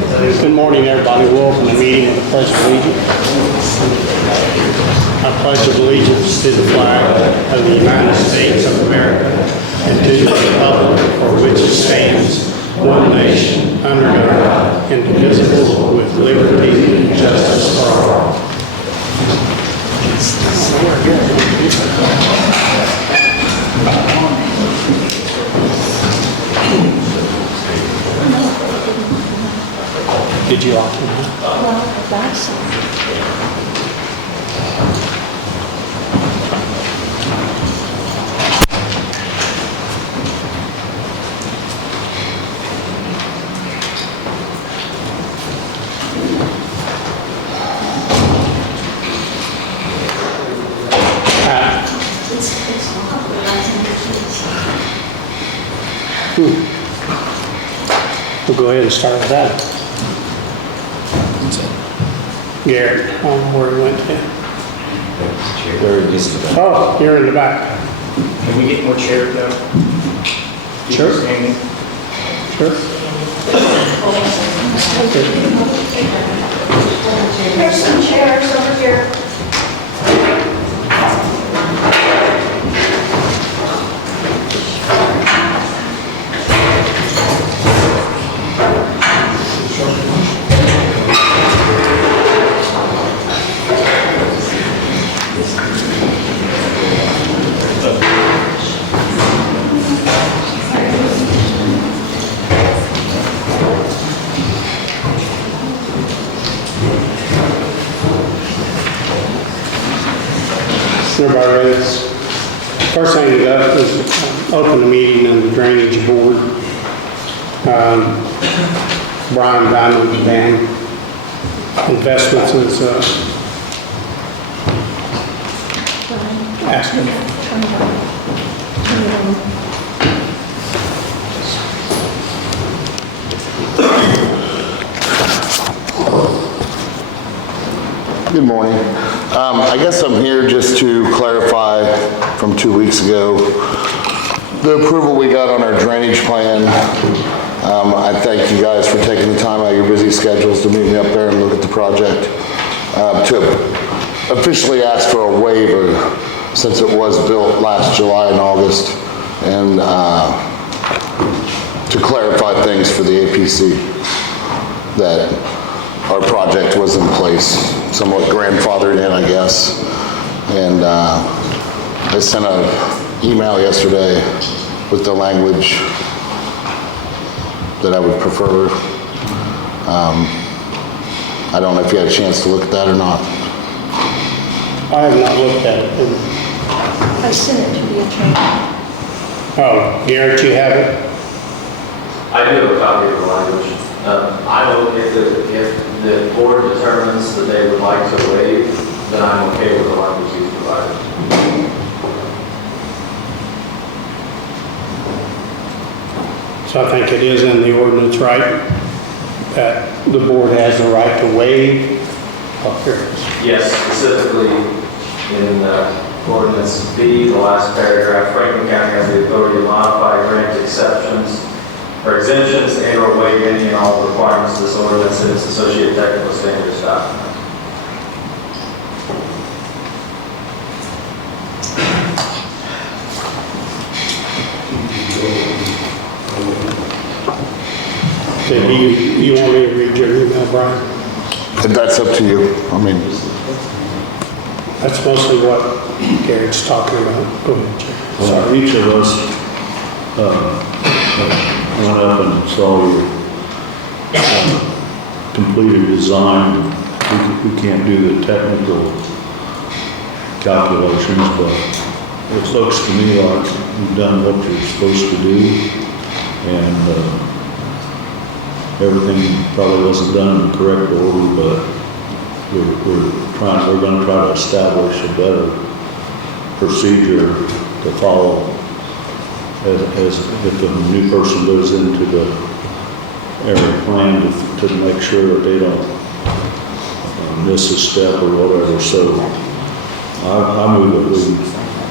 Good morning, everybody. We'll open the meeting with the Pledge of Allegiance. I pledge allegiance to the flag of the United States of America and to the republic for which it stands, one nation, under God, indivisible, with liberty and justice for all. Did you lock him up? Well, I thought so. We'll go ahead and start with that. Garrett, where he went to. Oh, you're in the back. Can we get more chairs though? Sure. Standing. Sure. There's some chairs over here. Everybody ready? First thing to do is open the meeting in the drainage board. Brian Diamond Van Investments is asking. Good morning. I guess I'm here just to clarify from 2 weeks ago, the approval we got on our drainage plan. I thank you guys for taking the time out of your busy schedules to meet me up there and look at the project. To officially ask for a waiver since it was built last July and August, and to clarify things for the APC, that our project was in place, somewhat grandfathered in, I guess. And I sent an email yesterday with the language that I would prefer. I don't know if you had a chance to look at that or not. I have not looked at it. I sent it to the attorney. Oh, Garrett, you have it? I do have a copy of the language. I will, if the board determines that they would like to waive, then I'm okay with the language you provided. So I think it is in the ordinance, right? That the board has the right to waive. Oh, here it is. Yes, specifically in ordinance B, the last paragraph, Franklin County has the authority to modify, grant exceptions or exemptions and/or waive any and all requirements of this ordinance and its associated technical standards document. Do you want me to read your email, Brian? And that's up to you. I mean, That's mostly what Garrett's talking about. Go ahead, Jay. Sorry. Each of us went up and saw your completed design. We can't do the technical calculations, but it looks to me like you've done what you're supposed to do, and everything probably wasn't done in the correct order, but we're going to try to establish a better procedure to follow as if a new person goes into the area plan to make sure that they don't miss a step or whatever. So I move that we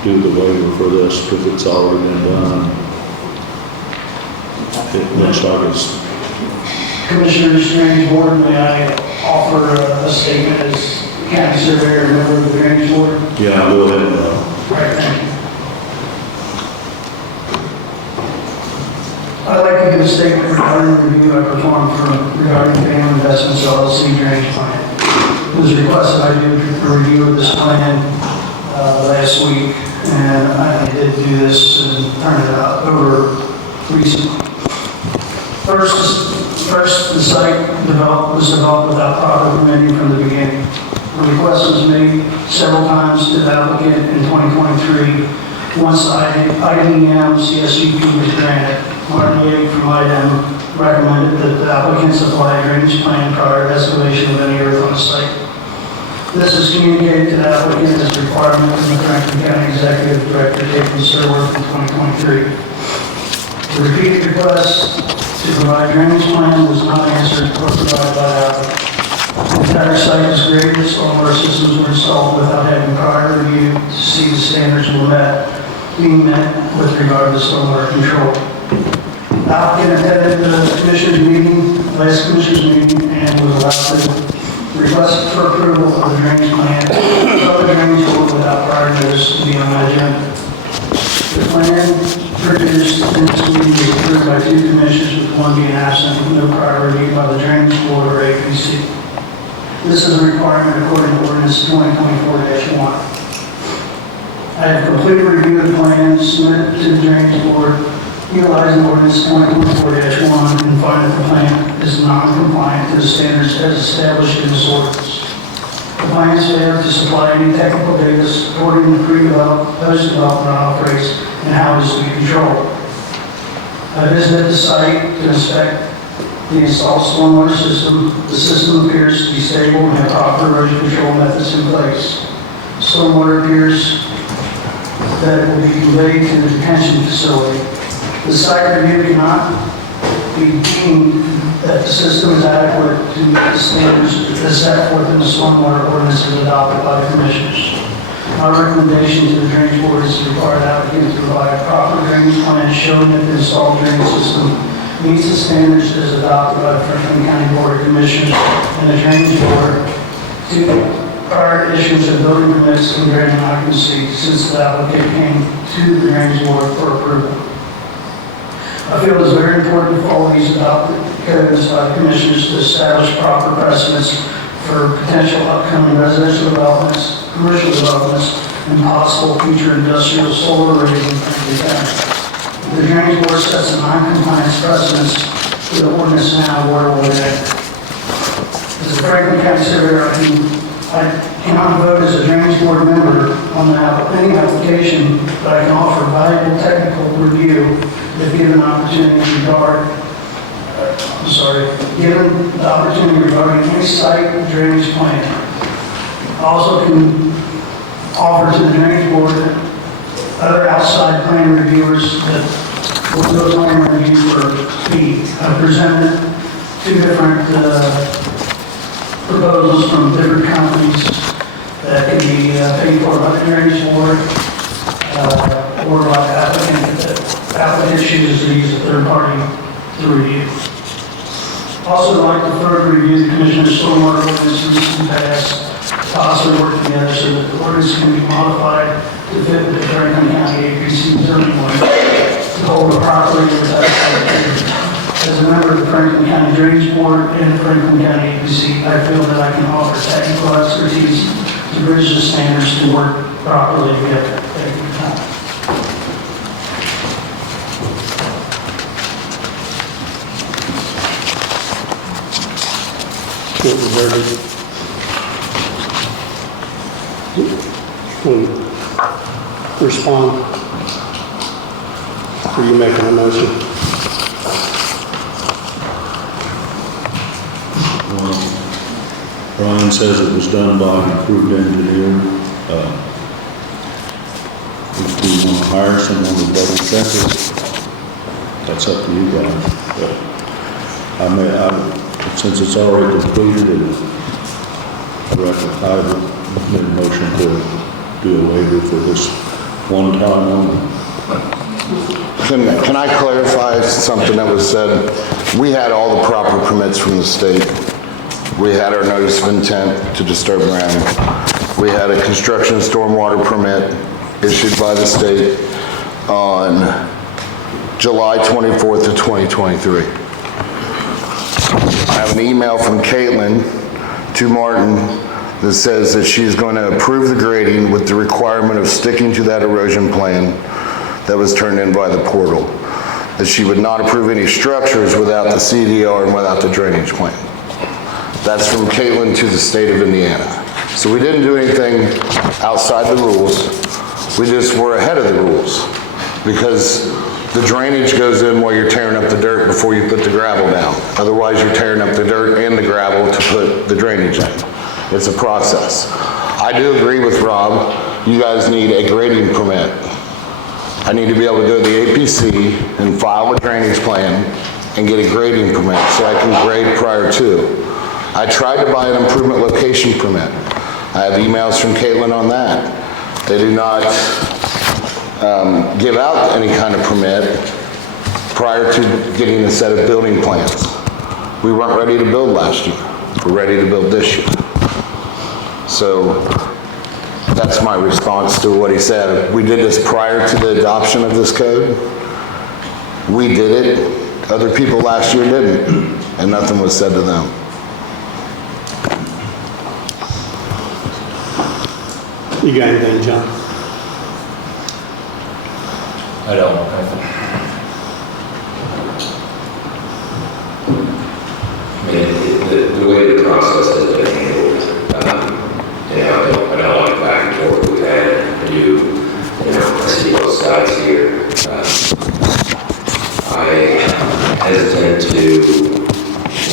do the waiver for this because it's already been done. It looks like it's Commissioners, Drainage Board, may I offer a statement as county surveyor and member of the Drainage Board? Yeah, go ahead, Right, thank you. I'd like to give a statement regarding the review I performed regarding Bauman Investments LLC drainage plan. It was requested I do a review of this plan last week, and I did do this and turn it out over recently. First, the site was developed without proper permitting from the beginning. The request was made several times to the applicant in 2023. Once the IDM CSGP was granted, Martin Yeager from IDM recommended that the applicant supply a drainage plan prior to excavation of any earth on the site. This was communicated to the applicant as a requirement from the Franklin County Executive Director, Caitlin Sturworth, in 2023. The repeated request to provide drainage plan was not answered or provided by the applicant. The entire site was graded, stormwater systems were installed without having prior review to see the standards were being met with regard to stormwater control. The applicant attended the commissioner's meeting, last commissioner's meeting, and was allowed to request for approval of the drainage plan of the drainage board without prior notice to be on the agenda. The plan produced in this meeting was approved by 2 commissioners, with 1 being absent, with no prior review by the drainage board or APC. This is a requirement according to ordinance 2024-1. I have completed review of the plans submitted to the drainage board, utilizing ordinance 2024-1, and find that the plan is non-compliant to the standards as established in this ordinance. The plans fail to supply any technical data supporting the pre-developed, post-development operates and how it is to be controlled. I visited the site to inspect the installed stormwater system. The system appears to be stable and have proper erosion control methods in place. Stormwater appears that it will be conveyed to the detention facility. The site review cannot be deemed that the system is adequate to meet the standards as set forth in the stormwater ordinance as adopted by the commissioners. Our recommendation to the drainage board is to require the applicant to provide a proper drainage plan showing that the installed drainage system meets the standards as adopted by the Franklin County Board of Commissioners and the drainage board to prior issuance of building permits and granting occupancy since the applicant came to the drainage board for approval. I feel it is very important to follow these adopted codes by the commissioners to establish proper precedents for potential upcoming residential developments, commercial developments, and possible future industrial solar arrays in Franklin County. The drainage board sets a non-compliance precedence to the ordinance now where we're at. As a Franklin County surveyor, I cannot vote as a drainage board member on any application, but I can offer valuable technical review if given the opportunity given the opportunity regarding any site drainage plan. I also can offer to the drainage board other outside plan reviewers that will do a plan review for fee. I presented 2 different proposals from different companies that can be paid for by the drainage board or by the applicant. The applicant chooses to use a third party to review. Also, I'd like to further review the commissioner's stormwater ordinance recently passed, possibly work together so that the ordinance can be modified to fit with the Franklin County APC zoning ordinance to hold a properly protected. As a member of the Franklin County Drainage Board and the Franklin County APC, I feel that I can offer technical expertise to bridge the standards to work properly together. Thank you for your time. What was there? Respond. Are you making a motion? Brian says it was done by an approved engineer. If we want to hire someone to double check it, that's up to you guys. But since it's already completed, and I would make a motion to do a waiver for this one time only. Can I clarify something that was said? We had all the proper permits from the state. We had our notice of intent to disturb ground. We had a construction stormwater permit issued by the state on July 24th of 2023. I have an email from Caitlin to Martin that says that she's going to approve the grading with the requirement of sticking to that erosion plan that was turned in by the portal. That she would not approve any structures without the CDR and without the drainage plan. That's from Caitlin to the state of Indiana. So we didn't do anything outside the rules. We just were ahead of the rules because the drainage goes in while you're tearing up the dirt before you put the gravel down. Otherwise, you're tearing up the dirt and the gravel to put the drainage in. It's a process. I do agree with Rob. You guys need a grading permit. I need to be able to go to the APC and file a drainage plan and get a grading permit so I can grade prior to. I tried to buy an improvement location permit. I have emails from Caitlin on that. They do not give out any kind of permit prior to getting a set of building plans. We weren't ready to build last year. We're ready to build this year. So that's my response to what he said. We did this prior to the adoption of this code. We did it. Other people last year didn't, and nothing was said to them. You got anything, John? I don't. I mean, the way the process has been handled, I don't like the back and forth we've had. I do, I see both sides here. I hesitant to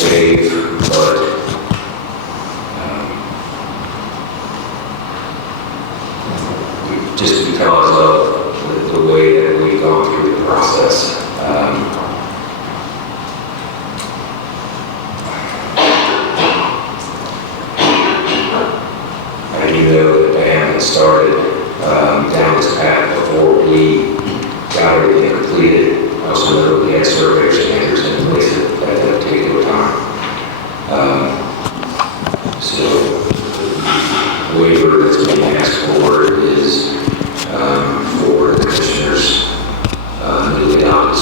waive, but just because of the way that we've gone through the process. I do know that Bauman had started down this path before we got everything completed. I also know we had surveyor standards in place at that particular time. So the waiver that's being asked for is for the commissioners' newly adopted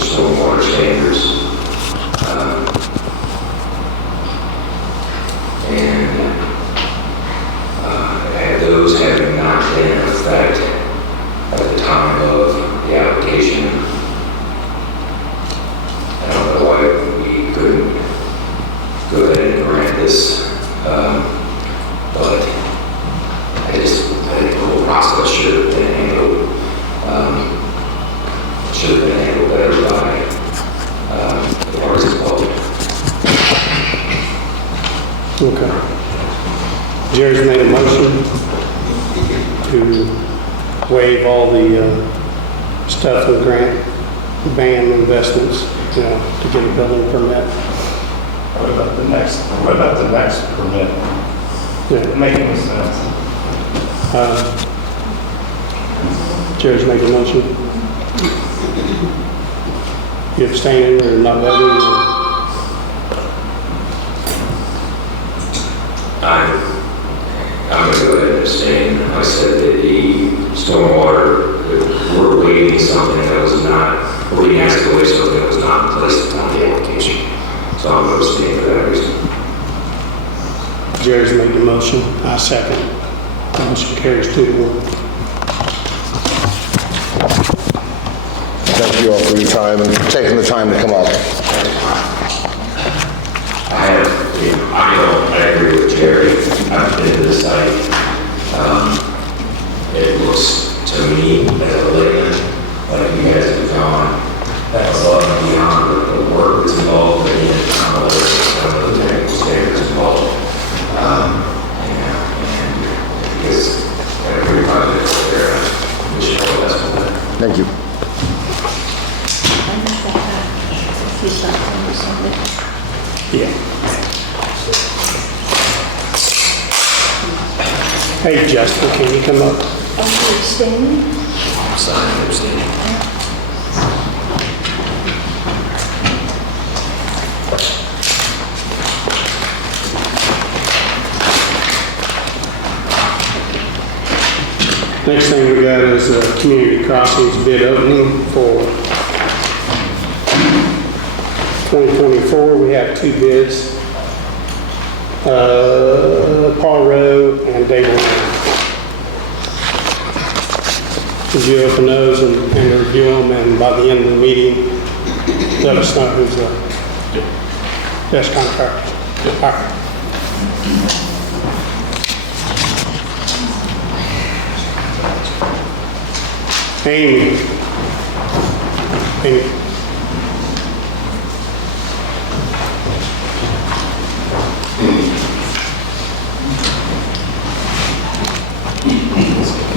stormwater standards. And those having not been in effect at the time of the application, I don't know why we couldn't go ahead and grant this, but I think the whole process should have been handled, better by the parties involved. Okay. Jerry's made a motion to waive all the stuff with grant ban investments, to get a building permit. What about the next permit? Yeah. Making sense. Jerry's made a motion. You abstaining or not voting? I'm going to go ahead and abstain. I said that the stormwater, we're waiving something that was not, we're being asked to waive something that was not in place on the application. So I'm going to abstain for that reason. Jerry's made the motion. I second. The motion carries 2-1. Thank you all for your time and taking the time to come up. I agree with Jerry. I've been to the site. It looks to me as a layman like you guys have gone above and beyond the work that's involved in it, some of the technical standards involved. And because every project there, we should go that's for that. Thank you. Yeah. Hey, Justin, can you come up? Are you abstaining? I'm abstaining. Next thing we got is community crossings bid opening for 2024. We have 2 bids, Paul Rowe and Dable. Did you open those and review them, and by the end of the meeting, let us know who's the best contractor? All right. Amy. Good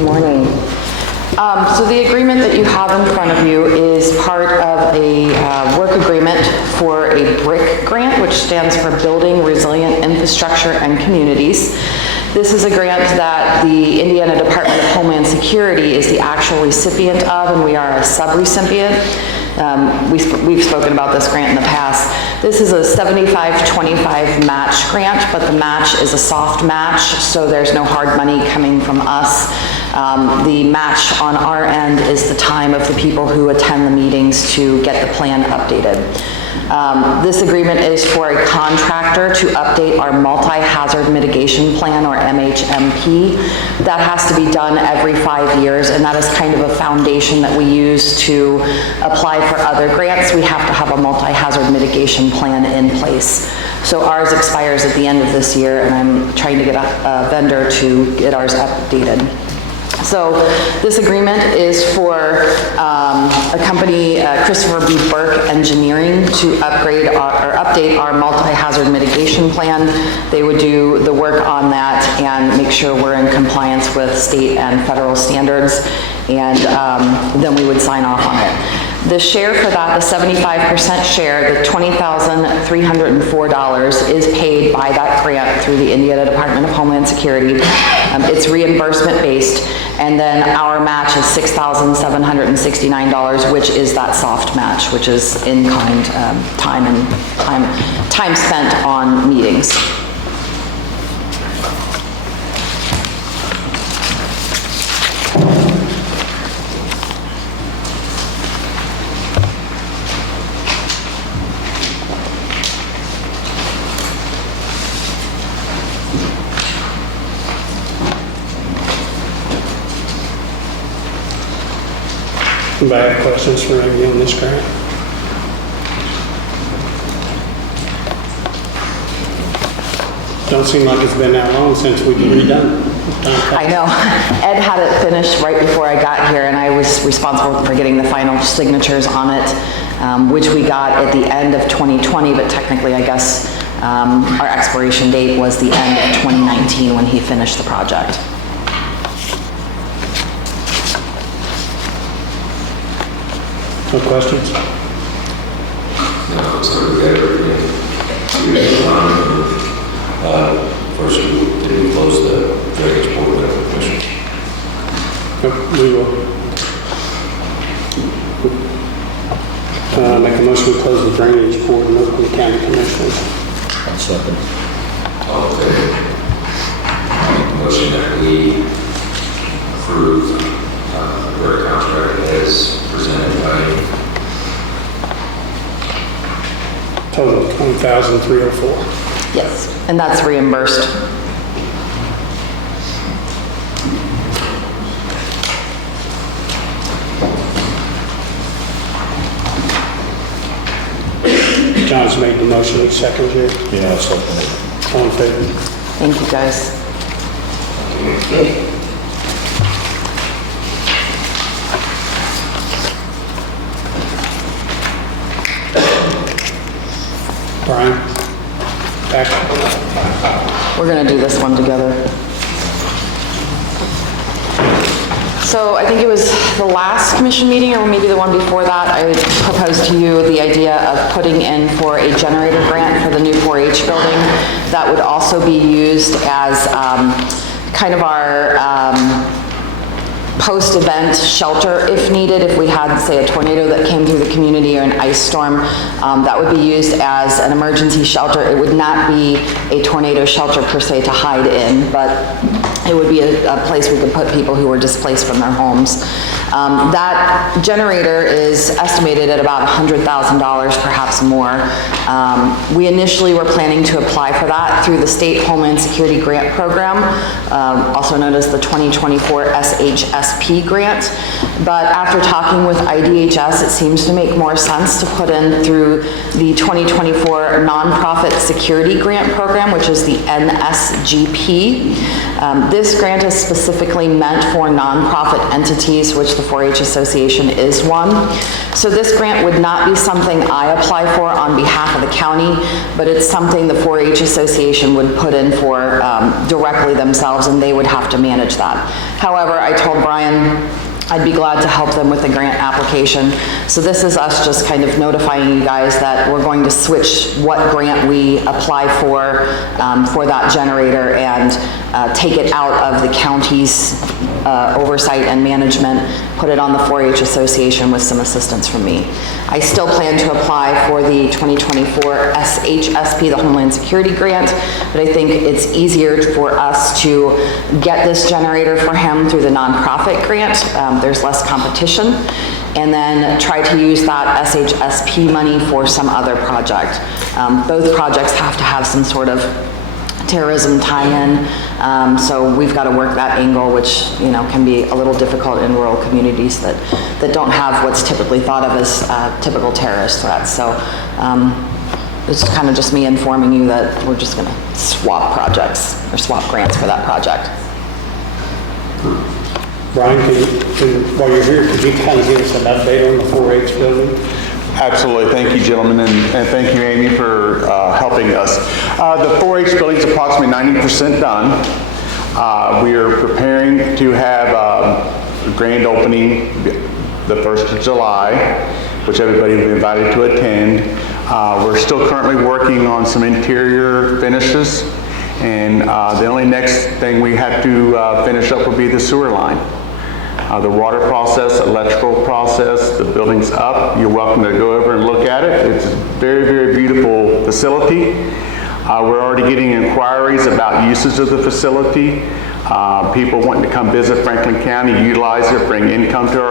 morning. So the agreement that you have in front of you is part of a work agreement for a BRIC grant, which stands for Building Resilient Infrastructure and Communities. This is a grant that the Indiana Department of Homeland Security is the actual recipient of, and we are a sub-recipient. We've spoken about this grant in the past. This is a 75-25 match grant, but the match is a soft match, so there's no hard money coming from us. The match on our end is the time of the people who attend the meetings to get the plan updated. This agreement is for a contractor to update our Multi-Hazard Mitigation Plan, or MHMP. That has to be done every 5 years, and that is kind of a foundation that we use to apply for other grants. We have to have a Multi-Hazard Mitigation Plan in place. So ours expires at the end of this year, and I'm trying to get a vendor to get ours updated. So this agreement is for a company, Christopher Burke Engineering, to upgrade or update our multi-hazard mitigation plan. They would do the work on that and make sure we're in compliance with state and federal standards, and then we would sign off on it. The share for that, the 75% share, the $20,304 is paid by that grant through the Indiana Department of Homeland Security. It's reimbursement based, and then our match is $6,769, which is that soft match, which is in kind time spent on meetings. Anybody have questions for Amy on this grant? Don't seem like it's been that long since we've redone it. I know. Ed had it finished right before I got here, and I was responsible for getting the final signatures on it, which we got at the end of 2020, but technically, I guess, our expiration date was the end of 2019 when he finished the project. No questions? No, so we got everything. First, did we close the drainage board with the commission? Yep, we will. Make a motion to close the drainage board and open the county commissioners. I'll second. Okay. Make the motion that we approve the contract as presented by Total $20,304. Yes, and that's reimbursed. John's made the motion, he seconds it. Yeah, I'll second it. All in favor? Thank you, guys. Brian? Back. We're going to do this one together. So I think it was the last commission meeting, or maybe the one before that, I proposed to you the idea of putting in for a generator grant for the new 4-H building that would also be used as kind of our post-event shelter if needed. If we had, say, a tornado that came through the community or an ice storm, that would be used as an emergency shelter. It would not be a tornado shelter per se to hide in, but it would be a place we could put people who were displaced from their homes. That generator is estimated at about $100,000, perhaps more. We initially were planning to apply for that through the State Homeland Security Grant Program, also known as the 2024 SHSP grant. But after talking with IDHS, it seems to make more sense to put in through the 2024 Nonprofit Security Grant Program, which is the NSGP. This grant is specifically meant for nonprofit entities, which the 4-H Association is one. So this grant would not be something I apply for on behalf of the county, but it's something the 4-H Association would put in for directly themselves, and they would have to manage that. However, I told Brian I'd be glad to help them with the grant application. So this is us just kind of notifying you guys that we're going to switch what grant we apply for that generator and take it out of the county's oversight and management, put it on the 4-H Association with some assistance from me. I still plan to apply for the 2024 SHSP, the Homeland Security Grant, but I think it's easier for us to get this generator for him through the nonprofit grant. There's less competition, and then try to use that SHSP money for some other project. Both projects have to have some sort of terrorism tie-in, so we've got to work that angle, which can be a little difficult in rural communities that don't have what's typically thought of as typical terrorist threats. So it's kind of just me informing you that we're just going to swap projects or swap grants for that project. Brian, while you're here, could you kind of give us an update on the 4-H building? Absolutely. Thank you, gentlemen, and thank you, Amy, for helping us. The 4-H building is approximately 90% done. We are preparing to have a grand opening the 1st of July, which everybody will be invited to attend. We're still currently working on some interior finishes, and the only next thing we have to finish up will be the sewer line. The water process, electrical process, the building's up. You're welcome to go over and look at it. It's a very, very beautiful facility. We're already getting inquiries about uses of the facility. People wanting to come visit Franklin County, utilize it, bring income to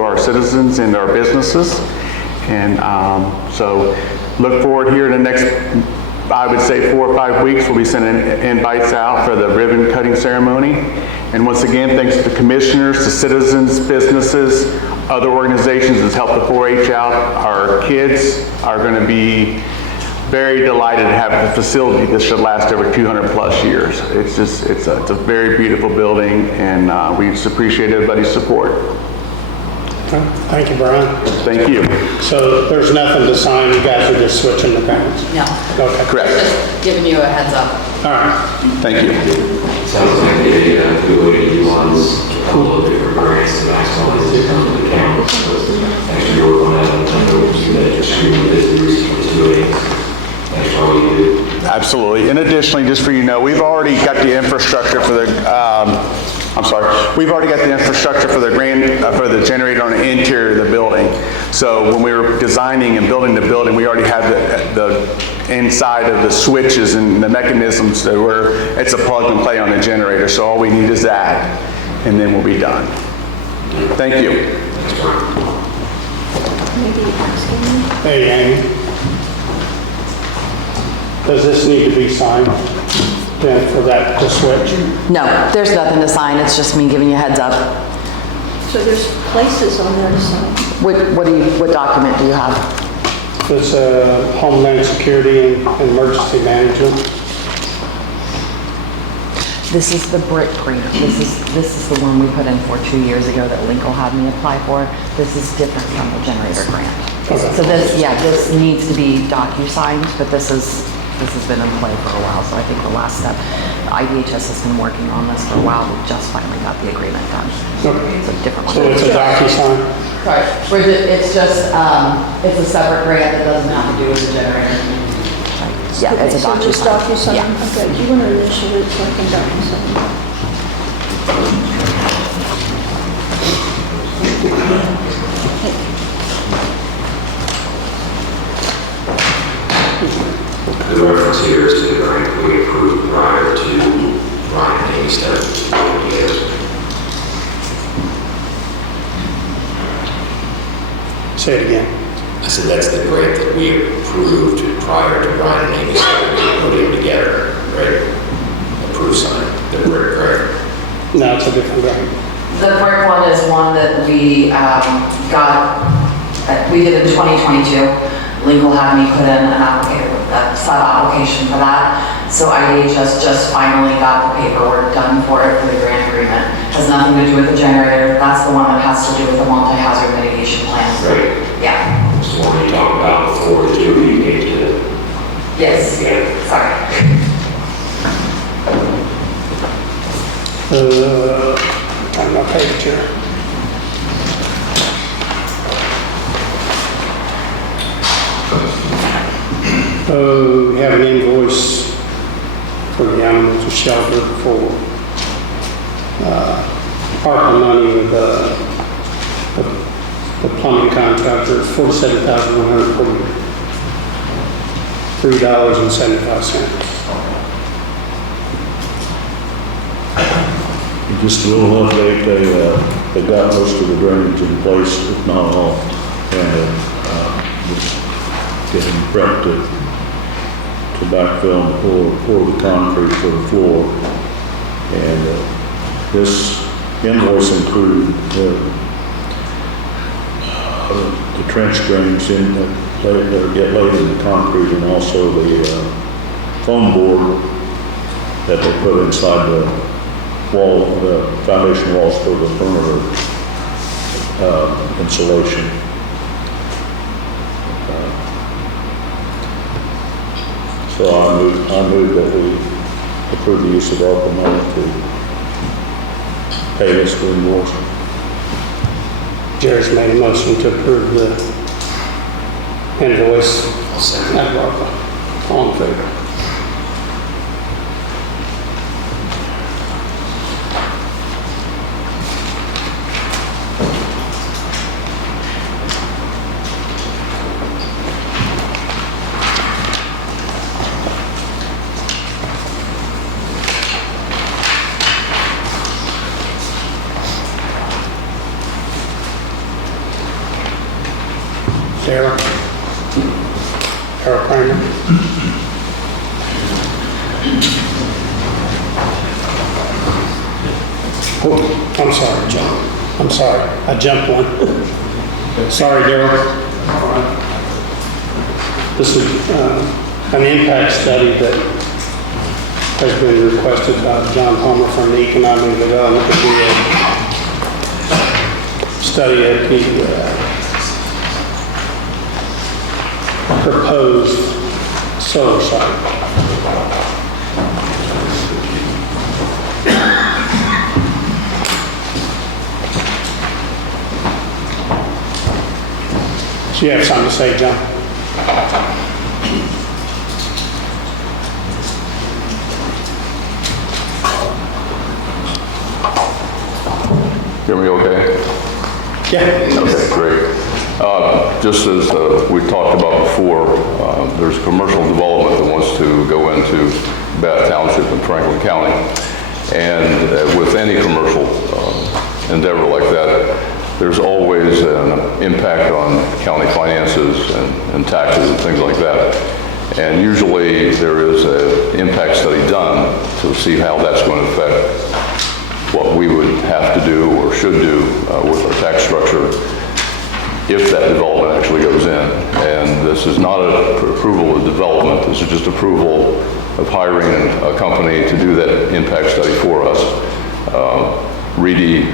our citizens and our businesses. And so look forward here in the next, I would say 4 or 5 weeks, we'll be sending invites out for the ribbon cutting ceremony. And once again, thanks to the commissioners, to citizens, businesses, other organizations that's helped the 4-H out. Our kids are going to be very delighted to have a facility that should last over 200 plus years. It's a very beautiful building, and we just appreciate everybody's support. Thank you, Brian. Thank you. So there's nothing to sign, you guys are just switching the grants? No. Okay. Correct. Just giving you a heads up. All right. Thank you. Sounds like the ability to utilize a couple of different grants to maximize the income of the county. So actually work on that, and that just screwing with the resources doing. That's all you do. Absolutely. And additionally, just for you to know, we've already got the infrastructure for the, we've already got the infrastructure for the for the generator on the interior of the building. So when we were designing and building the building, we already had the inside of the switches and the mechanisms that were, it's a plug and play on the generator. So all we need is that, and then we'll be done. Thank you. Hey, Amy. Does this need to be signed then for that to switch? No, there's nothing to sign. It's just me giving you a heads up. So there's places on there to sign. What document do you have? It's Homeland Security and Emergency Management. This is the BRIC grant. This is the one we put in for 2 years ago that Lincoln had me apply for. This is different from the generator grant. Okay. So this needs to be docu-signed, but this has been in play for a while, so I think the last step, IDHS has been working on this for a while, we just finally got the agreement done. Okay. It's a different one. So it's a DocuSign? Right, it's just, it's a separate grant that doesn't have to do with the generator. Yeah, Okay, it's a so just DocuSign? Yeah. Okay, do you want to initial it so I can DocuSign? The reference here is to the grant we approved prior to Ryan and Amy started working together. Say it again. I said that's the grant that we approved prior to Ryan and Amy starting putting together, right? Approved sign, the BRIC grant. No, it's a different grant. The BRIC one is one that we we did in 2022. Legal had me put in a sub-application for that. So IDHS just finally got the paperwork done for it for the grant agreement. Has nothing to do with the generator. That's the one that has to do with the multi-hazard mitigation plan. Right. Yeah. It's the one you talked about before, the two you gave to the. Yes. Yeah. Sorry. I'm not page here. We have an invoice for the animal shelter for ARPA money with the plumbing contractor, $47,143.75. Just a little update, they got most of the drainage in place, if not all, and just getting prepped to backfill and pour the concrete for the floor. And this invoice included the trench drains in that get laid in the concrete, and also the foam board that they put inside the wall, the foundation walls for the perimeter insulation. So I move that we approve the use of ARPA money to pay this invoice. Jerry's made a motion to approve the invoice. I'll second. At ARPA. All in favor? Sarah Kramer. Oh, I'm sorry, John. I'm sorry. I jumped one. Sorry, Daryl. This is an impact study that has been requested by John Palmer from the Economic Development to do a study at the proposed solar site. So you have something to say, John? Hear me okay? Yeah. Okay, great. Just as we talked about before, there's commercial development that wants to go into Bath Township in Franklin County. And with any commercial endeavor like that, there's always an impact on county finances and taxes and things like that. And usually there is an impact study done to see how that's going to affect what we would have to do or should do with our tax structure if that development actually goes in. And this is not an approval of development, this is just approval of hiring a company to do that impact study for us. Reedy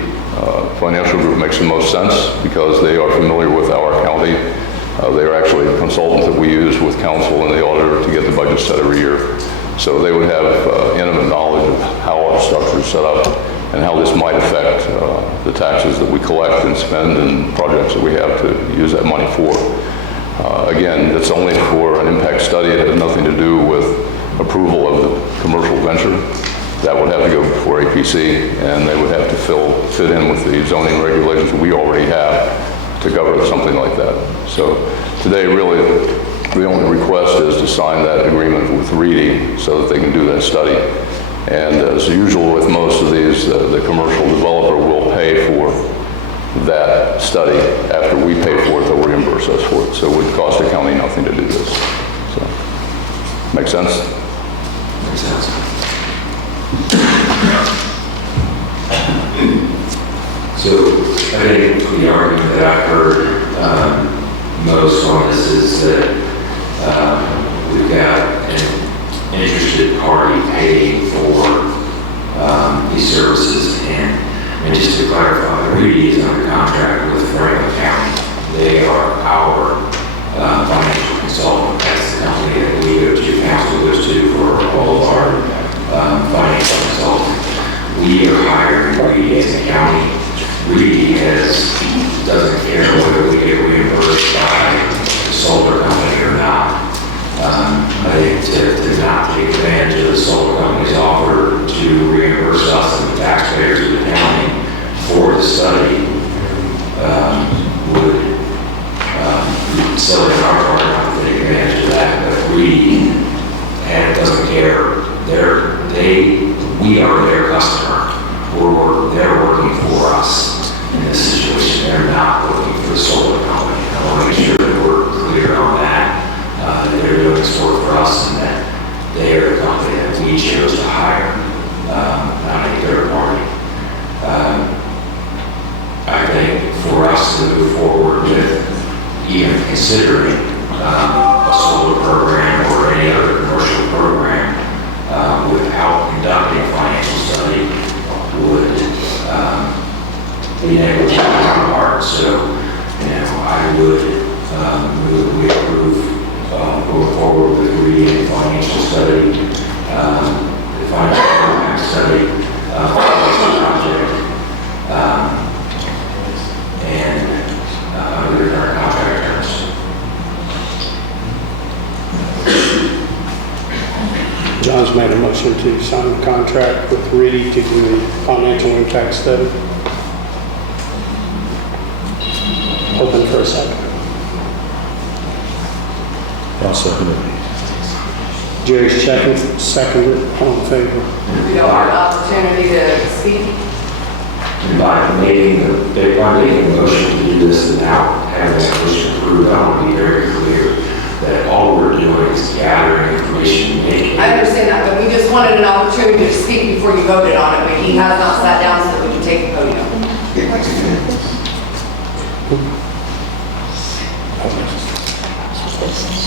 Financial Group makes the most sense because they are familiar with our county. They are actually a consultant that we use with council and the auditor to get the budget set every year. So they would have intimate knowledge of how our structure is set up and how this might affect the taxes that we collect and spend and projects that we have to use that money for. Again, it's only for an impact study. It has nothing to do with approval of the commercial venture. That would have to go before APC, and they would have to fit in with the zoning regulations that we already have to cover something like that. So today, really, the only request is to sign that agreement with Reedy so that they can do that study. And as usual with most of these, the commercial developer will pay for that study. After we pay for it, they'll reimburse us for it. So it would cost the county nothing to do this. So, make sense? Makes sense. So I think the argument that I've heard most on this is that we've got an interested party paying for these services, and just to clarify, Reedy is under contract with Franklin County. They are our financial consultant. That's the company that we go to, council goes to for all of our financial consulting. We are hiring Reedy as a county. Reedy doesn't care whether we get reimbursed by the solar company or not. I think to not take advantage of the solar company's offer to reimburse us and the taxpayers of the county for the study would be silly on our part not to take advantage of that. But Reedy doesn't care. We are their customer. They're working for us in this situation. They're not working for the solar company. I want to make sure that we're clear on that. That they're doing this work for us, and that they are the company that we chose to hire, not a third party. I think for us to move forward with even considering a solar program or any other commercial program without conducting a financial study would be negligent on our part. So, I would move we approve going forward with reading the financial study, the financial impact study for this project, and under our contract terms. John's made a motion to sign the contract with Reedy to do the financial impact study. Open for a second. I'll second it. Jerry's seconded, all in favor. We don't have an opportunity to speak. By making a motion to do this and now having that motion approved, I want to be very clear that all we're doing is gathering information, making. I understand that, but we just wanted an opportunity to speak before you voted on it, but he has not sat down so that we can take the podium.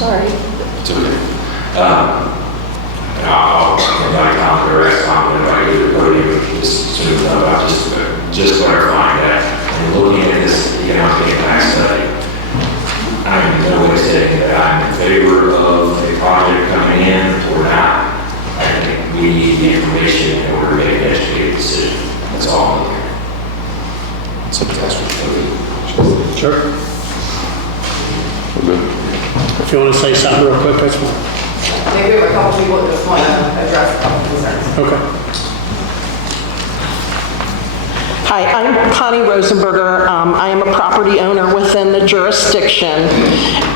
Sorry. It's okay. I'll invite Tom to the rest time when I get to the podium, just soon about just clarifying that and looking at this economic impact study. I'm in no way saying that I'm in favor of a project coming in or not. I think we need the information in order to make an educated decision. That's all I'm looking at. So that's what Sure. We're good. If you want to say something real quick, that's fine. Maybe we have a couple people that just want to address a couple concerns. Okay. Hi, I'm Connie Rosenberger. I am a property owner within the jurisdiction,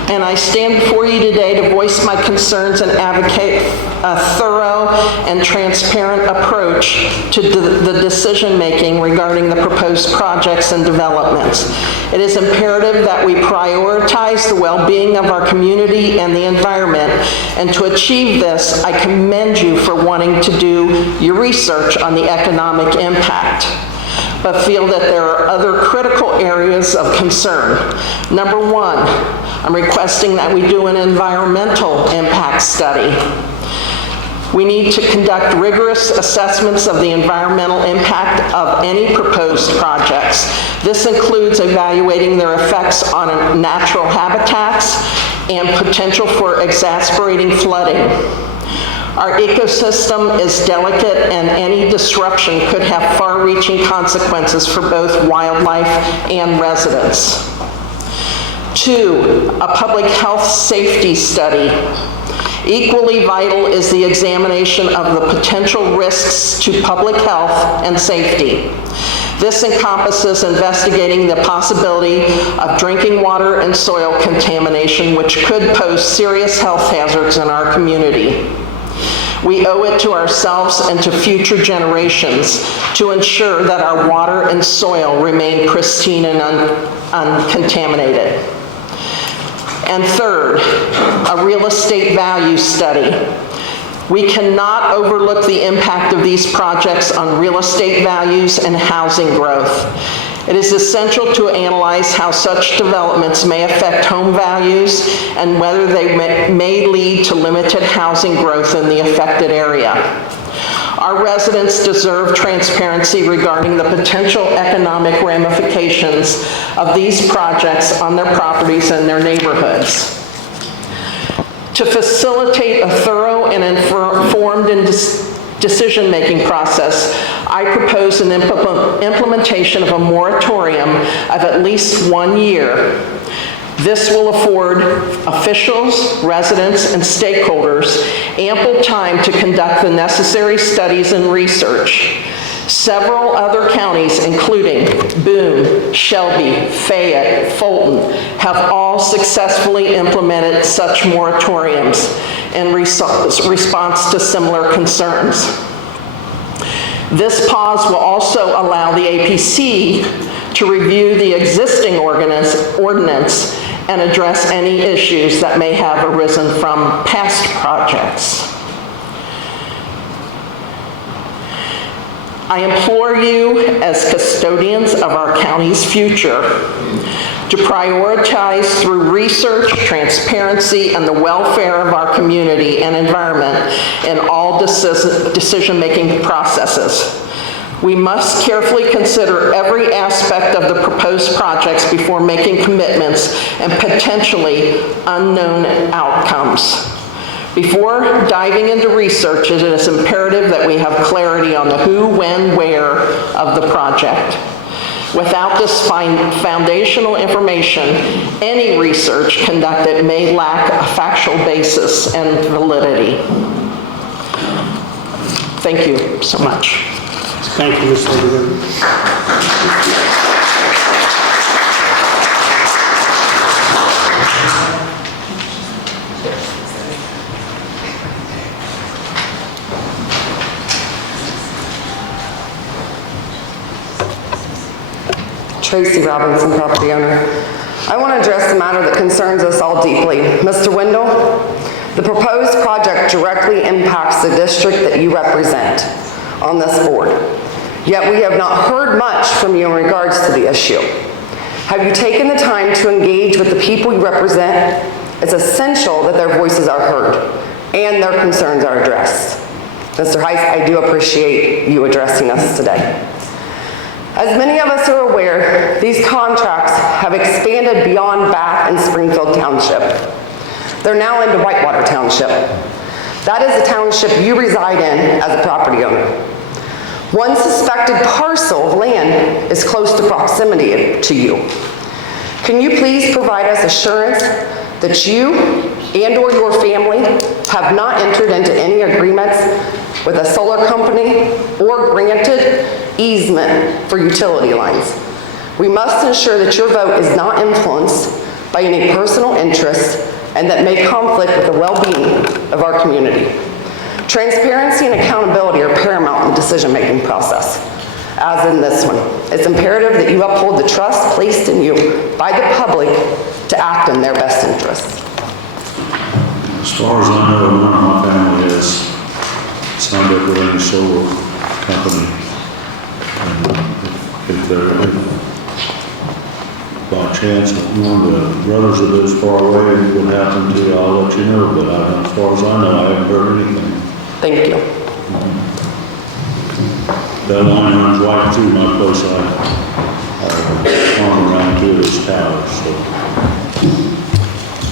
and I stand before you today to voice my concerns and advocate a thorough and transparent approach to the decision-making regarding the proposed projects and developments. It is imperative that we prioritize the well-being of our community and the environment, and to achieve this, I commend you for wanting to do your research on the economic impact, but feel that there are other critical areas of concern. Number one, I'm requesting that we do an environmental impact study. We need to conduct rigorous assessments of the environmental impact of any proposed projects. This includes evaluating their effects on natural habitats and potential for exacerbating flooding. Our ecosystem is delicate, and any disruption could have far-reaching consequences for both wildlife and residents. Two, a public health safety study. Equally vital is the examination of the potential risks to public health and safety. This encompasses investigating the possibility of drinking water and soil contamination, which could pose serious health hazards in our community. We owe it to ourselves and to future generations to ensure that our water and soil remain pristine and uncontaminated. And third, a real estate value study. We cannot overlook the impact of these projects on real estate values and housing growth. It is essential to analyze how such developments may affect home values and whether they may lead to limited housing growth in the affected area. Our residents deserve transparency regarding the potential economic ramifications of these projects on their properties and their neighborhoods. To facilitate a thorough and informed decision-making process, I propose an implementation of a moratorium of at least 1 year. This will afford officials, residents, and stakeholders ample time to conduct the necessary studies and research. Several other counties, including Boone, Shelby, Fayette, Fulton, have all successfully implemented such moratoriums in response to similar concerns. This pause will also allow the APC to review the existing ordinance and address any issues that may have arisen from past projects. I implore you, as custodians of our county's future, to prioritize through research, transparency, and the welfare of our community and environment in all decision-making processes. We must carefully consider every aspect of the proposed projects before making commitments and potentially unknown outcomes. Before diving into research, it is imperative that we have clarity on the who, when, where of the project. Without this foundational information, any research conducted may lack a factual basis and validity. Thank you so much. Thank you, Ms. Lieberman. Tracy Robinson, property owner. I want to address the matter that concerns us all deeply. Mr. Wendell, the proposed project directly impacts the district that you represent on this board. Yet we have not heard much from you in regards to the issue. Have you taken the time to engage with the people you represent? It's essential that their voices are heard and their concerns are addressed. Mr. Heiss, I do appreciate you addressing us today. As many of us are aware, these contracts have expanded beyond Bath and Springfield Township. They're now into Whitewater Township. That is the township you reside in as a property owner. One suspected parcel of land is close to proximity to you. Can you please provide us assurance that you and or your family have not entered into any agreements with a solar company or granted easement for utility lines? We must ensure that your vote is not influenced by any personal interest and that may conflict with the well-being of our community. Transparency and accountability are paramount in the decision-making process, as in this one. It's imperative that you uphold the trust placed in you by the public to act in their best interests. As far as I know, none of my family has signed up with any solar company. And if by chance one of the brothers that lives far away would happen to, I'll let you know, but as far as I know, I haven't heard anything. Thank you. That line runs right through my place. I farm around to this tower, so.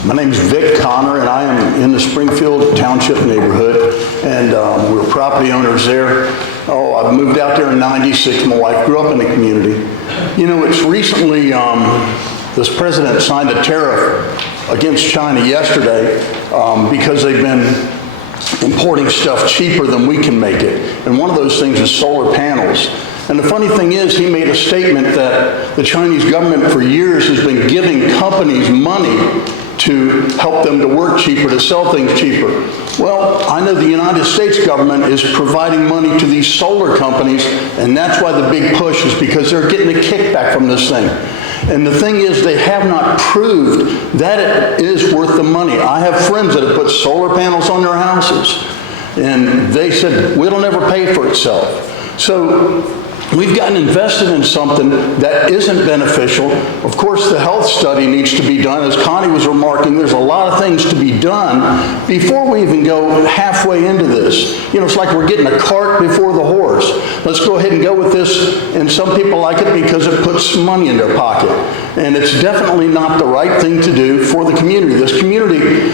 My name is Vic Connor, and I am in the Springfield Township neighborhood, and we're property owners there. Oh, I've moved out there in '96. My wife grew up in the community. You know, it's recently, this president signed a tariff against China yesterday because they've been importing stuff cheaper than we can make it. And one of those things is solar panels. And the funny thing is, he made a statement that the Chinese government for years has been giving companies money to help them to work cheaper, to sell things cheaper. Well, I know the United States government is providing money to these solar companies, and that's why the big push is because they're getting a kickback from this thing. And the thing is, they have not proved that it is worth the money. I have friends that have put solar panels on their houses, and they said, it'll never pay for itself. So we've gotten invested in something that isn't beneficial. Of course, the health study needs to be done. As Connie was remarking, there's a lot of things to be done before we even go halfway into this. You know, it's like we're getting a cart before the horse. Let's go ahead and go with this. And some people like it because it puts money in their pocket. And it's definitely not the right thing to do for the community. This community,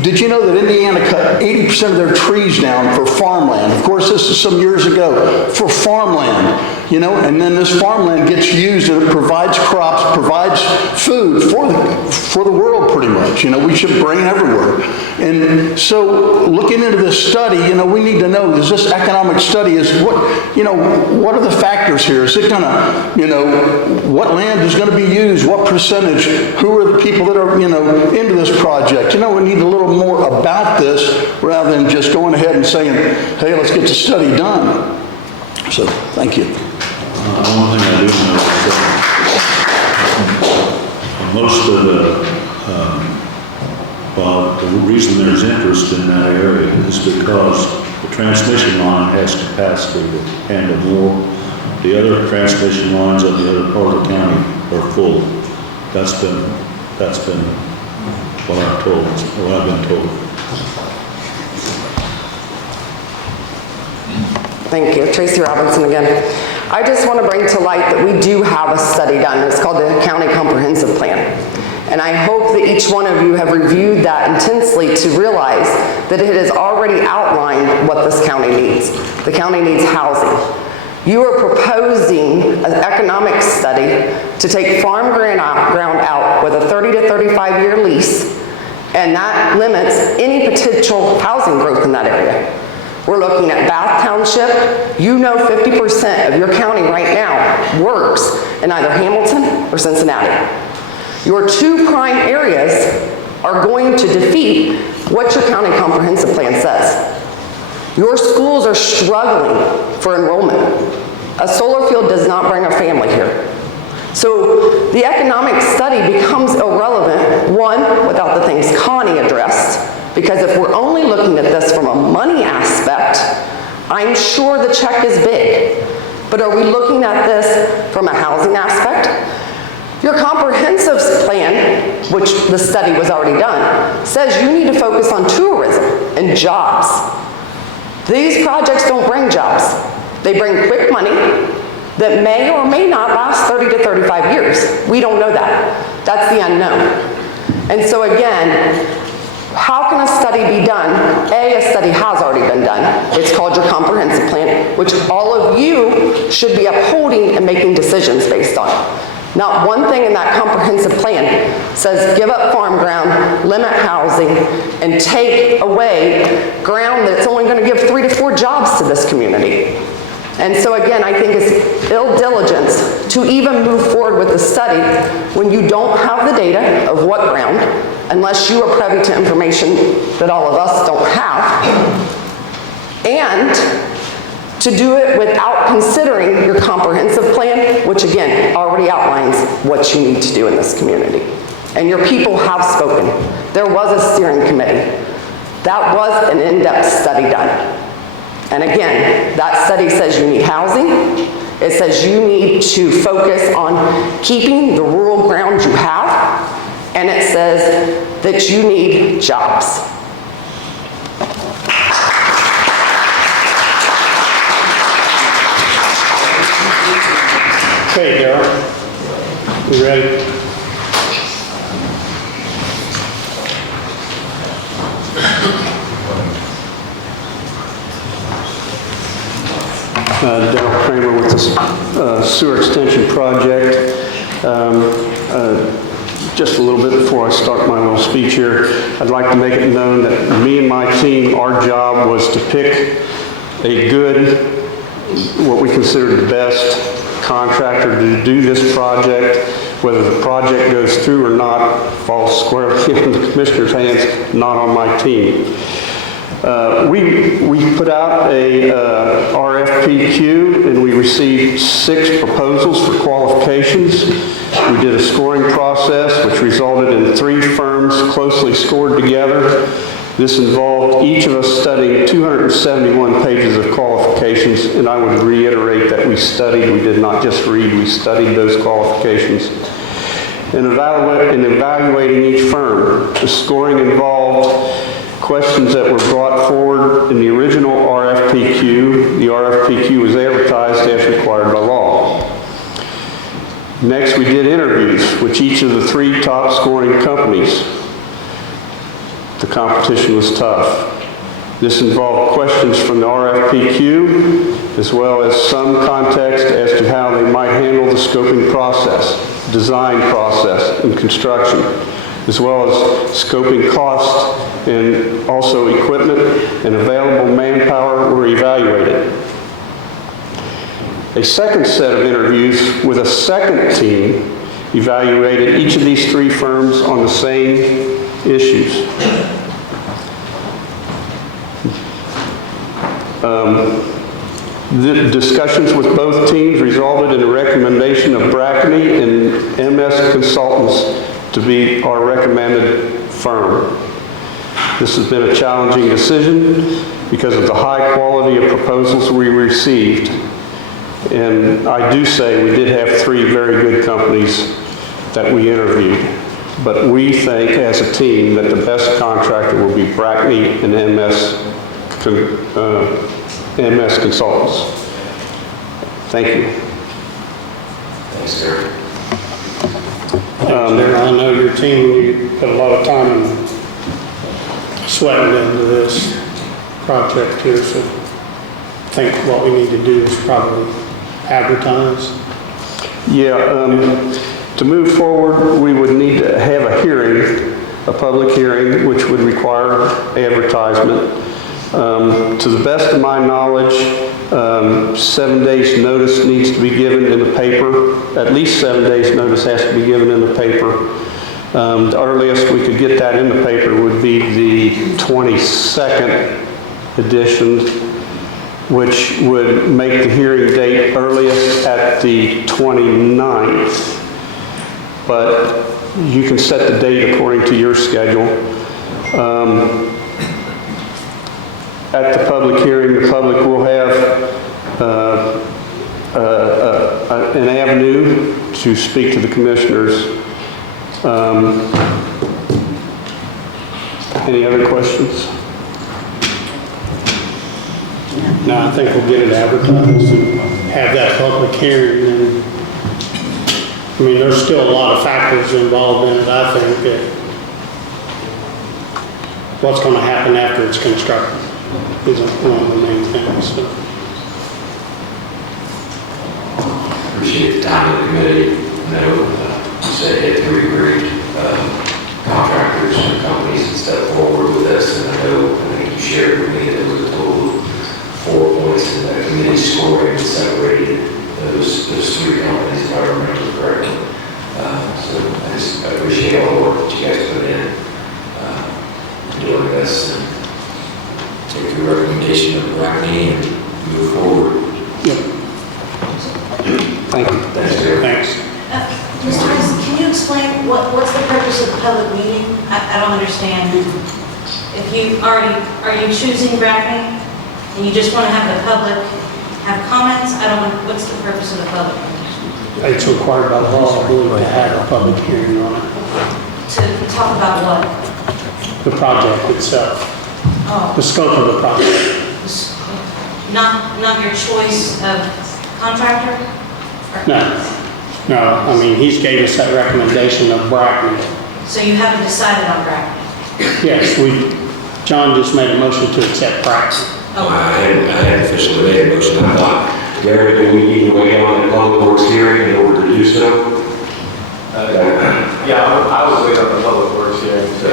did you know that Indiana cut 80% of their trees down for farmland? Of course, this is some years ago, for farmland, you know, and then this farmland gets used and it provides crops, provides food for the world pretty much. You know, we should bring it everywhere. And so looking into this study, you know, we need to know, is this economic study is what, you know, what are the factors here? Is it gonna, you know, what land is gonna be used? What percentage? Who are the people that are, you know, into this project? You know, we need a little more about this rather than just going ahead and saying, hey, let's get the study done. So, thank you. One thing I do know is that most of the reason there's interest in that area is because the transmission line has capacity to handle more. The other transmission lines on the other part of the county are full. That's been what I've been told. Thank you. Tracy Robinson again. I just want to bring to light that we do have a study done. It's called the County Comprehensive Plan. And I hope that each one of you have reviewed that intensely to realize that it has already outlined what this county needs. The county needs housing. You are proposing an economic study to take farm ground out with a 30 to 35 year lease, and that limits any potential housing growth in that area. We're looking at Bath Township. You know 50% of your county right now works in either Hamilton or Cincinnati. Your two prime areas are going to defeat what your county comprehensive plan says. Your schools are struggling for enrollment. A solar field does not bring a family here. So the economic study becomes irrelevant, one, without the things Connie addressed, because if we're only looking at this from a money aspect, I'm sure the check is big. But are we looking at this from a housing aspect? Your comprehensive plan, which the study was already done, says you need to focus on tourism and jobs. These projects don't bring jobs. They bring quick money that may or may not last 30 to 35 years. We don't know that. That's the unknown. And so again, how can a study be done? A study has already been done. It's called your comprehensive plan, which all of you should be upholding and making decisions based on. Not one thing in that comprehensive plan says give up farm ground, limit housing, and take away ground that's only going to give 3 to 4 jobs to this community. And so again, I think it's ill diligence to even move forward with the study when you don't have the data of what ground, unless you are privy to information that all of us don't have, and to do it without considering your comprehensive plan, which again, already outlines what you need to do in this community. And your people have spoken. There was a steering committee. That was an in-depth study done. And again, that study says you need housing. It says you need to focus on keeping the rural ground you have. And it says that you need jobs. Okay, Darryl, you ready? Darryl Kramer with the sewer extension project. Just a little bit before I start my little speech here, I'd like to make it known that me and my team, our job was to pick a good, what we consider the best contractor to do this project. Whether the project goes through or not falls squarely in the commissioner's hands, not on my team. We put out a RFPQ and we received 6 proposals for qualifications. We did a scoring process which resulted in 3 firms closely scored together. This involved each of us studying 271 pages of qualifications, and I would reiterate that we studied, we did not just read, we studied those qualifications. In evaluating each firm, the scoring involved questions that were brought forward in the original RFPQ. The RFPQ was advertised as required by law. Next, we did interviews with each of the 3 top scoring companies. The competition was tough. This involved questions from the RFPQ, as well as some context as to how they might handle the scoping process, design process, and construction, as well as scoping costs and also equipment and available manpower were evaluated. A second set of interviews with a second team evaluated each of these 3 firms on the same issues. The discussions with both teams resulted in a recommendation of Brackney and MS Consultants to be our recommended firm. This has been a challenging decision because of the high quality of proposals we received. And I do say we did have 3 very good companies that we interviewed. But we think as a team that the best contractor will be Brackney and MS Consultants. Thank you. Thanks, sir. I know your team, you put a lot of time and sweating into this project here, so I think what we need to do is probably advertise. Yeah, to move forward, we would need to have a hearing, a public hearing, which would require advertisement. To the best of my knowledge, 7 days notice needs to be given in the paper. At least 7 days notice has to be given in the paper. The earliest we could get that in the paper would be the 22nd edition, which would make the hearing date earliest at the 29th. But you can set the date according to your schedule. At the public hearing, the public will have an avenue to speak to the commissioners. Any other questions? No, I think we'll get it advertised and have that public hearing. And, I mean, there's still a lot of factors involved in it, I think, that what's going to happen after it's constructed is one of the main things. So. Appreciate the time of the committee. You said you had 3 great contractors and companies that stepped forward with this, and I think you shared with me that there was a total of 4 points in the committee scoring that separated those 3 companies, if I remember correctly. So I appreciate all the work that you guys put in doing this, and take your recommendation of Brackney and move forward. Yep. Thank you. Thanks, Jerry. Thanks. Mr. Rice, can you explain what's the purpose of the public meeting? I don't understand. If you are you choosing Brackney and you just want to have the public have comments? I don't know, what's the purpose of the public meeting? It's required by law, I believe, to have a public hearing on it. To talk about what? The project itself. Oh. The scope of the project. Not your choice of contractor? No, I mean, he's gave us that recommendation of Brackney. So you haven't decided on Brackney? Yes, John just made a motion to accept Brackney. Oh. I hadn't officially made a motion. I thought, Gary, do we need to wait on the public works hearing in order to do so? Yeah, I would wait on the public works hearing to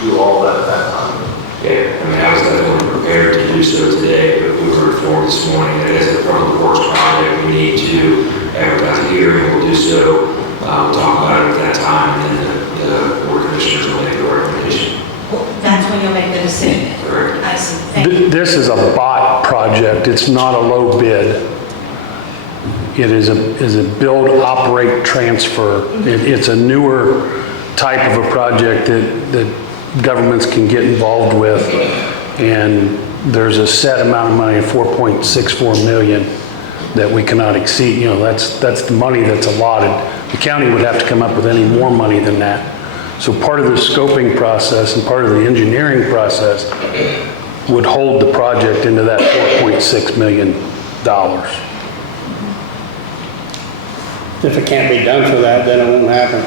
do all that at that time. Yeah, I mean, I was definitely prepared to do so today, but we were informed this morning that as a public works project, we need to advertise a hearing. We'll do so We'll talk about it at that time, and then the board of commissioners will make the recommendation. That's when you'll make the decision. Correct. I see. Thank you. This is a bot project, it's not a low bid. It is a build, operate, transfer. It's a newer type of a project that governments can get involved with. And there's a set amount of money, 4.64 million, that we cannot exceed. You know, that's the money that's allotted. The county would have to come up with any more money than that. So part of the scoping process and part of the engineering process would hold the project into that $4.6 million. If it can't be done for that, then it won't happen.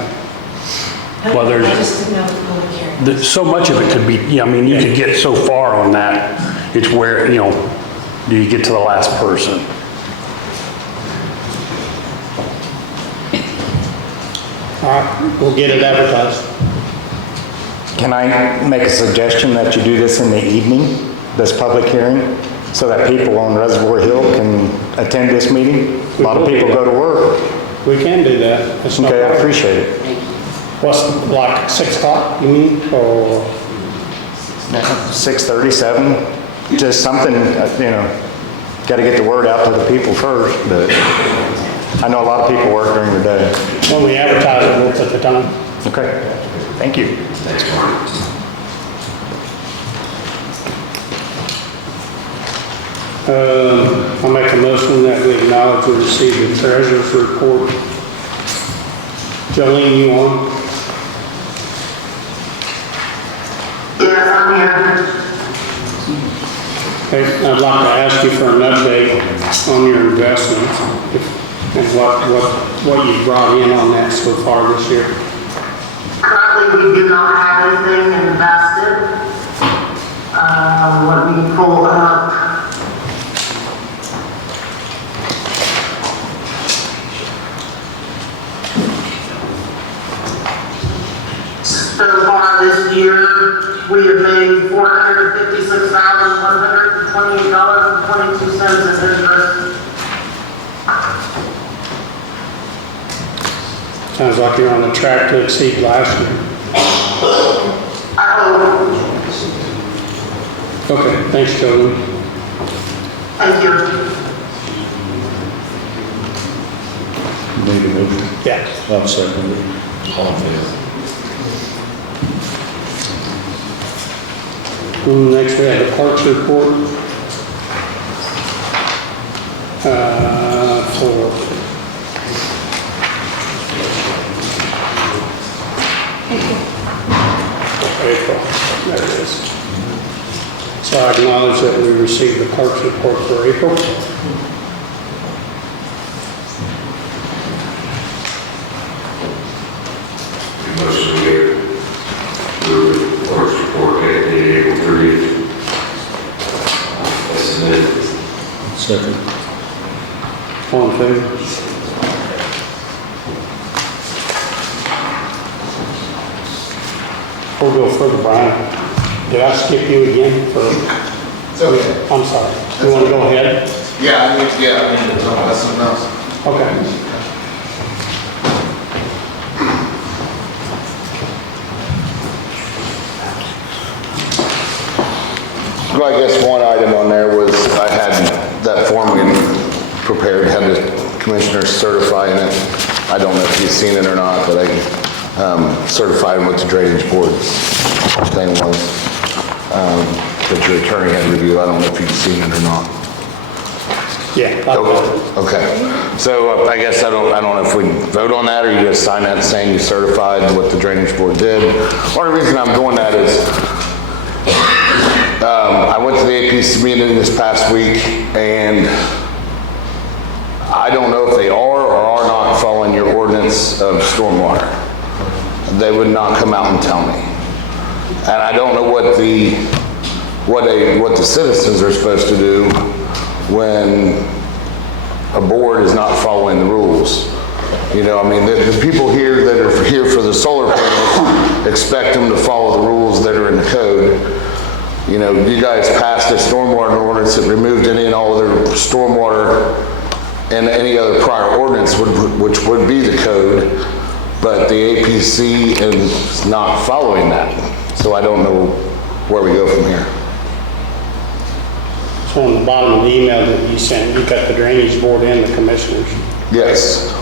Well, I just didn't know the public hearing. So much of it could be, yeah, I mean, you could get so far on that. It's where, you know, do you get to the last person? All right, we'll get it advertised. Can I make a suggestion that you do this in the evening, this public hearing, so that people on Reservoir Hill can attend this meeting? A lot of people go to work. We can do that. That's no Okay, I problem. appreciate it. What's, like 6 o'clock, you mean, or? 6:37, just something, you know, got to get the word out to the people first, but I know a lot of people work during the day. When we advertise it, we'll put the time. Okay, thank you. Thanks, Mark. I'll make a motion that we acknowledge we received the treasurer's report. Jolene, you on? Yes, I'm here. Okay, I'd like to ask you for an update on your investments and what you've brought in on that so far this year. Currently, we do not have anything invested. Let me pull up. So far this year, we have made $456,128.22 in interest. Sounds like you're on the track to exceed last year. I hope. Okay, thanks, Jolene. Thank you. Made a motion. Yeah. I'll second it. All in favor? Next, we have the parks report. For April, there it is. So I acknowledge that we received the parks report for April. Motion to move the clerk's report dated April 30th. As submitted. Second. All in favor? We'll go further, Brian. Did I skip you again? It's okay. I'm sorry. You want to go ahead? Yeah, I need to talk about something else. Okay. Well, I guess one item on there was I had that form we prepared, had the commissioner certifying it. I don't know if you've seen it or not, but I certified with the drainage board thing was that your attorney had reviewed. I don't know if you've seen it or not. Yeah. Okay. So I guess I don't know if we vote on that or you just sign that saying you certified what the drainage board did. One of the reasons I'm doing that is I went to the APC meeting this past week and I don't know if they are or are not following your ordinance of stormwater. They would not come out and tell me. And I don't know what the citizens are supposed to do when a board is not following the rules. You know, I mean, the people here that are here for the solar panels expect them to follow the rules that are in the code. You know, you guys passed a stormwater ordinance that removed any and all other stormwater and any other prior ordinance, which would be the code. but the APC is not following that. So I don't know where we go from here. So on the bottom of the email that you sent, you got the drainage board and the commissioners. Yes.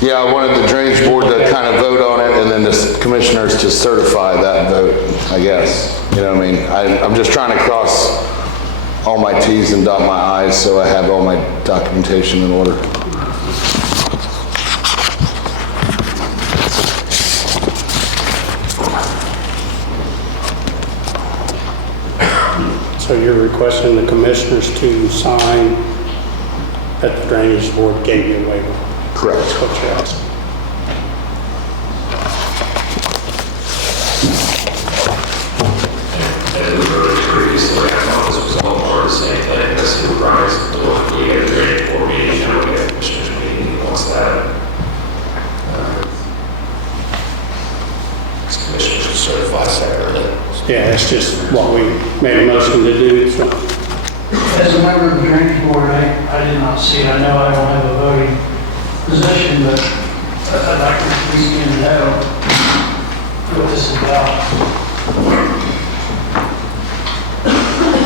Yeah, I wanted the drainage board to kind of vote on it and then the commissioners to certify that vote, I guess. You know what I mean? I'm just trying to cross all my Ts and dot my Is so I have all my documentation in order. So you're requesting the commissioners to sign that the drainage board gave you a waiver? Correct. That's what you're asking. And we wrote previously, I thought this was all part of the same thing, that's the rise, we had a drainage board meeting, now we have a commissioners meeting, once that, commissioners will certify separately. Yeah, that's just what we made a motion to do, so. As a member of the drainage board, I did not see it. I know I don't have a voting position, but I'd like to please you to know what this is about.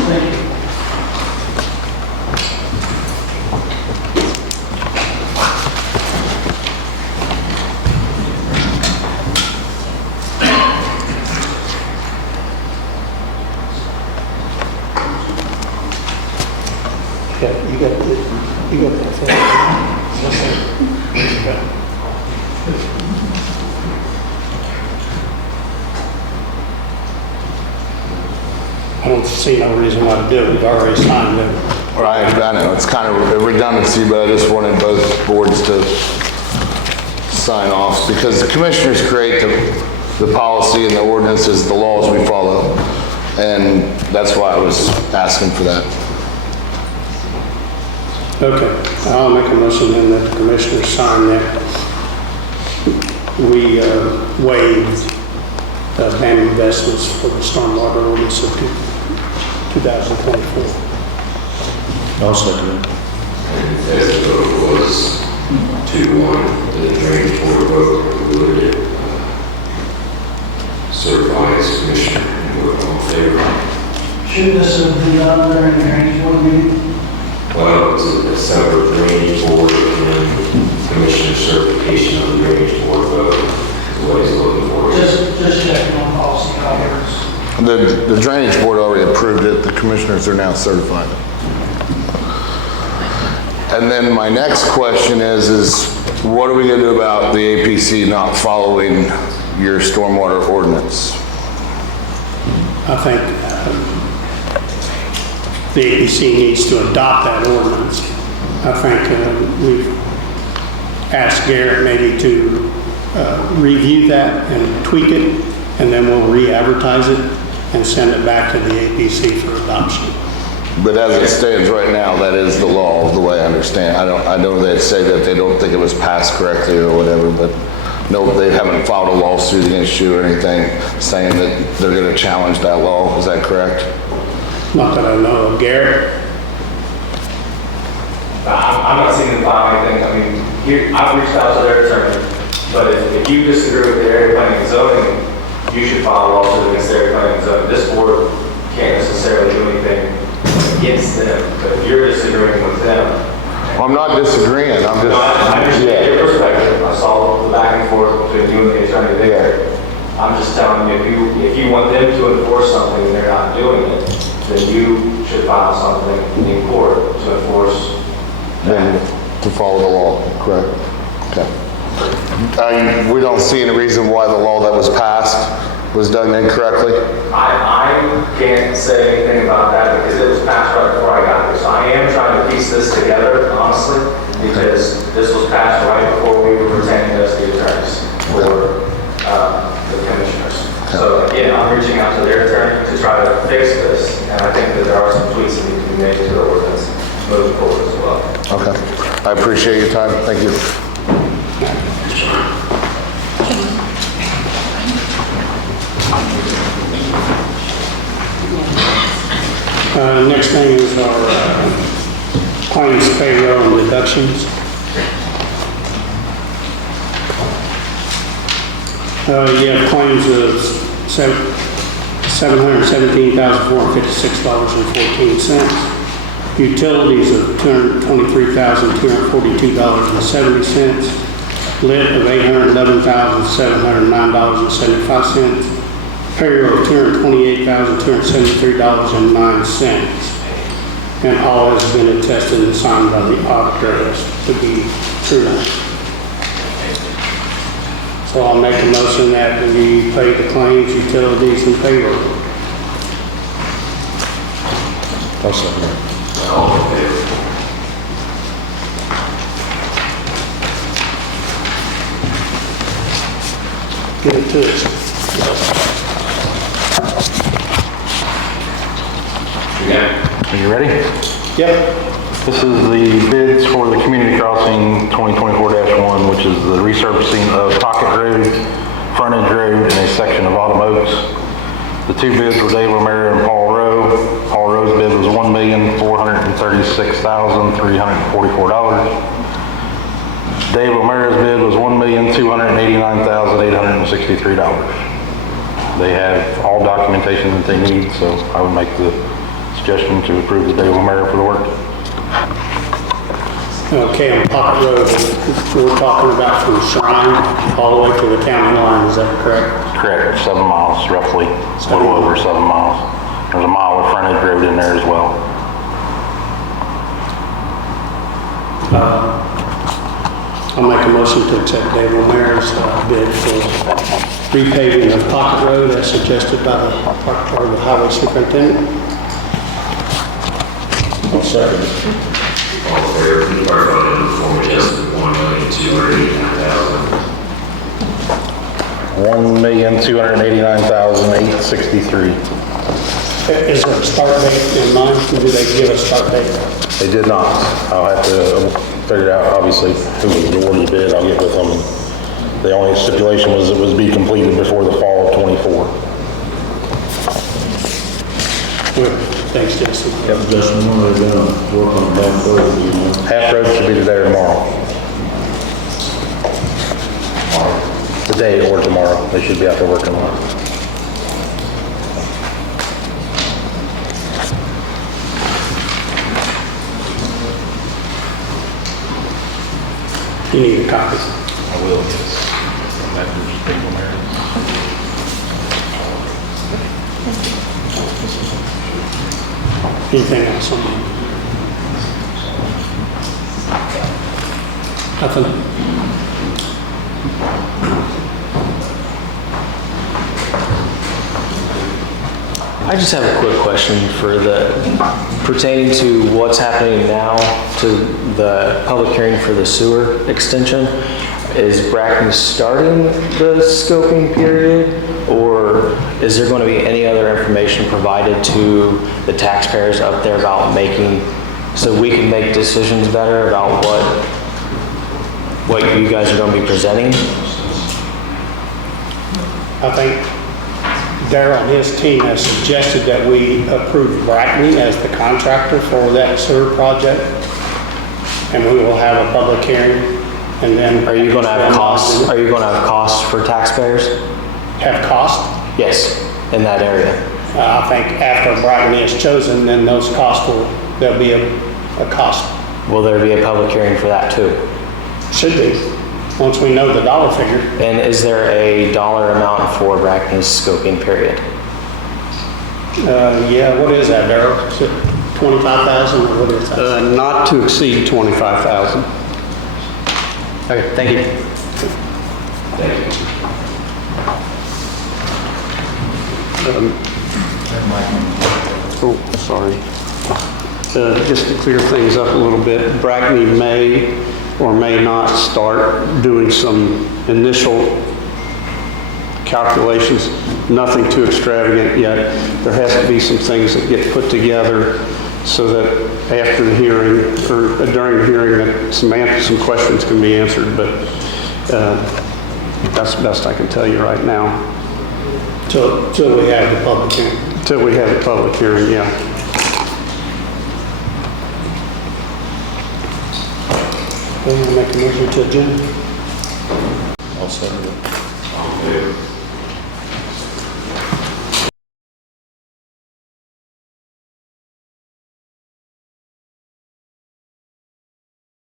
Thank you. Yeah, you got that thing. I don't see no reason why to do it. We've already signed it. Right, I know, it's kind of a redundancy, but I just wanted both boards to sign off because the commissioners create the policy and the ordinances, the laws we follow. And that's why I was asking for that. Okay, I'll make a motion then that the commissioners sign that. We waived the BAM investments for the stormwater ordinance of 2024. I'll second it. As the vote was 2-1, the drainage board vote would certify as commissioner and vote all in favor. Shouldn't this have been done during the drainage board meeting? Well, it's a separate drainage board and commissioner certification of the drainage board vote is what he's looking for. Just checking on policy colors. The drainage board already approved it, the commissioners are now certified. And then my next question is what are we gonna do about the APC not following your stormwater ordinance? I think the APC needs to adopt that ordinance. I think we've asked Garrett maybe to review that and tweak it, and then we'll re-advertise it and send it back to the APC for adoption. But as it stands right now, that is the law, the way I understand. I know they'd say that they don't think it was passed correctly or whatever, but no, they haven't filed a lawsuit against you or anything saying that they're gonna challenge that law. Is that correct? Not that I know of. Garrett? I'm not seeing them file anything. I mean, I've reached out to their attorney, but if you disagree with the area planning and zoning, you should file a lawsuit against the area planning and zoning. This board can't necessarily do anything against them, but if you're disagreeing with them. Well, I'm not disagreeing, I'm just. No, I understand your perspective. I saw the back and forth between you and the attorney there. I'm just telling you, if you want them to enforce something and they're not doing it, then you should file something in court to enforce. Then to follow the law, correct? Okay. We don't see any reason why the law that was passed was done incorrectly? I can't say anything about that because it was passed right before I got here. So I am trying to piece this together, honestly, because this was passed right before we were retaining as the attorneys for the commissioners. So again, I'm reaching out to their attorney to try to fix this, and I think that there are some tweaks that need to be made to the ordinance moving forward as well. Okay. I appreciate your time. Thank you. Next thing is our claims payroll and deductions. You have claims of $717,456.14. Utilities of $223,242.70. Lit of $811,709.75. Payroll of $228,273.09. And all has been attested and signed by the auditor to be true. So I'll make a motion that we pay the claims, utilities, and payroll. I'll second it. All in favor? Get it to us. Are you ready? Yep. This is the bids for the community crossing 2024-1, which is the resurfacing of Pocket Road, Frontage Road, and a section of Autumn Oaks. The two bids were Dave O'Mara and Paul Rowe. Paul Rowe's bid was $1,436,344. Dave O'Mara's bid was $1,289,863. They have all documentation that they need, so I would make the suggestion to approve the Dave O'Mara for the work. Okay, on Pocket Road, we're talking about from Shrine all the way to the county line, is that correct? Correct, 7 miles roughly, a little over 7 miles. There's a mile of frontage road in there as well. I'll make a motion to accept Dave O'Mara's bid for repaving of Pocket Road as suggested by the highway superintendent. I'll second it. All in favor, please vote in the form adjusted, $1,289,863. Is there a start date in mind? Do they give a start date? They did not. I'll have to figure out, obviously, who was awarded the bid. I'll get with them. The only stipulation was it was be completed before the fall of '24. Thanks, Jason. Yep. Justin, when are they gonna work on that road, you know? Half road should be there tomorrow. Today or tomorrow. They should be out there working on it. You need a copy. I will, yes. Anything else on that? Nothing? I just have a quick question for pertaining to what's happening now to the public hearing for the sewer extension. Is BRIC starting the scoping period, or is there going to be any other information provided to the taxpayers up there about so we can make decisions better about what you guys are going to be presenting? I think Darrell and his team has suggested that we approve BRIC as the contractor for that sewer project, and we will have a public hearing. And then are you going to have costs? Are you going to have costs for taxpayers? Have cost? Yes, in that area. I think after BRIC is chosen, then those costs there'll be a cost. Will there be a public hearing for that too? Should be, once we know the dollar figure. And is there a dollar amount for BRIC's scoping period? Yeah, what is that, Darrell? Is it 25,000 or what is that? Not to exceed 25,000. Okay, thank you. Oh, sorry. Just to clear things up a little bit, BRIC may or may not start doing some initial calculations, nothing too extravagant yet. There has to be some things that get put together so that after the hearing or during the hearing that some questions can be answered, but that's the best I can tell you right now. Till we have the public hearing. Till we have the public hearing, yeah. Make a motion to adjourn. I'll second it. to do.